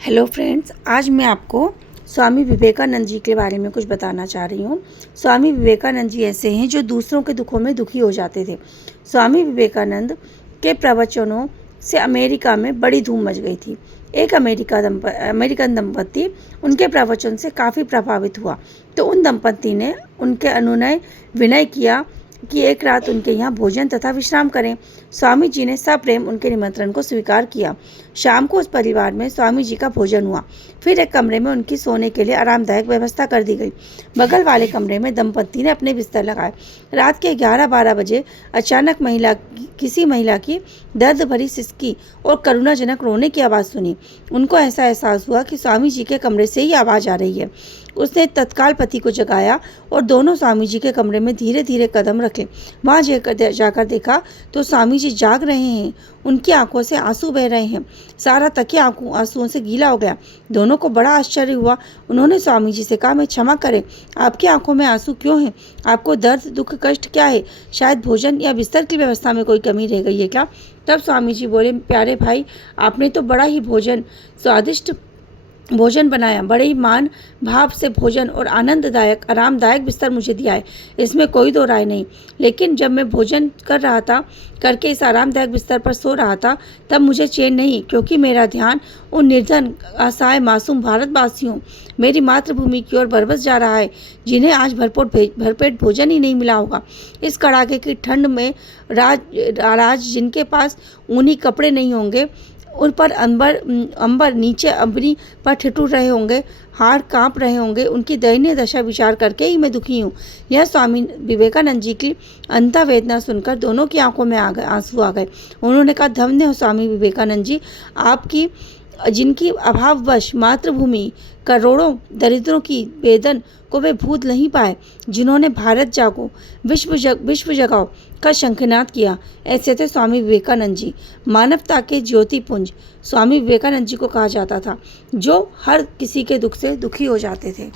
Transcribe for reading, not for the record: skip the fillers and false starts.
Hello friends, आज मैं आपको स्वामी विवेकानंद जी के बारे में कुछ बताना चाह रही हूँ। स्वामी विवेकानंद जी ऐसे हैं जो दूसरों के दुखों में दुखी हो जाते थे। स्वामी विवेकानंद के प्रवचनों से अमेरिका में बड़ी धूम मच गई थी। एक अमेरिकन दंपति उनके प्रवचन से काफ़ी प्रभावित हुआ, तो उन दंपति ने उनके अनुनय विनय किया कि एक रात उनके यहाँ भोजन तथा विश्राम करें। स्वामी जी ने सप्रेम उनके निमंत्रण को स्वीकार किया। शाम को उस परिवार में स्वामी जी का भोजन हुआ। फिर एक कमरे में उनकी सोने के लिए आरामदायक व्यवस्था कर दी गई। बगल वाले कमरे में दंपति ने अपने बिस्तर लगाए। रात के 11-12 बजे अचानक किसी महिला की दर्द भरी सिसकी और करुणाजनक रोने की आवाज़ सुनी। उनको ऐसा एहसास हुआ कि स्वामी जी के कमरे से ही आवाज़ आ रही है। उसने तत्काल पति को जगाया और दोनों स्वामी जी के कमरे में धीरे धीरे कदम रखे। वहाँ जाकर देखा तो स्वामी जी जाग रहे हैं। उनकी आंखों से आंसू बह रहे हैं। सारा तकिया आंसुओं से गीला हो गया। दोनों को बड़ा आश्चर्य हुआ। उन्होंने स्वामी जी से कहा, मैं क्षमा करें, आपकी आंखों में आंसू क्यों हैं? आपको दर्द, दुख, कष्ट क्या है? शायद भोजन या बिस्तर की व्यवस्था में कोई कमी रह गई है क्या? तब स्वामी जी बोले, प्यारे भाई, आपने तो बड़ा ही स्वादिष्ट भोजन बनाया, बड़े ही मान भाव से भोजन और आनंददायक आरामदायक बिस्तर मुझे दिया है, इसमें कोई दो राय नहीं। लेकिन जब मैं भोजन करके इस आरामदायक बिस्तर पर सो रहा था, तब मुझे चैन नहीं, क्योंकि मेरा ध्यान उन निर्धन, असहाय, मासूम भारतवासियों, मेरी मातृभूमि की ओर बरबस जा रहा है, जिन्हें आज भरपेट भोजन ही नहीं मिला होगा। इस कड़ाके की ठंड में राज जिनके पास ऊनी कपड़े नहीं होंगे, उन पर अंबर नीचे अम्बरी पर ठिठुर रहे होंगे, हाड़ कांप रहे होंगे, उनकी दयनीय दशा विचार करके ही मैं दुखी हूँ। यह स्वामी विवेकानंद जी की अंता वेदना सुनकर दोनों की आंखों में आंसू आ गए। उन्होंने कहा, धन्य हो स्वामी विवेकानंद जी, आपकी जिनकी अभाववश मातृभूमि करोड़ों दरिद्रों की वेदन को वे भूल नहीं पाए, जिन्होंने भारत जागो, विश्व जगाओ का शंखनाद किया। ऐसे थे स्वामी विवेकानंद जी, मानवता के ज्योतिपुंज स्वामी विवेकानंद जी को कहा जाता था, जो हर किसी के दुख से दुखी हो जाते थे।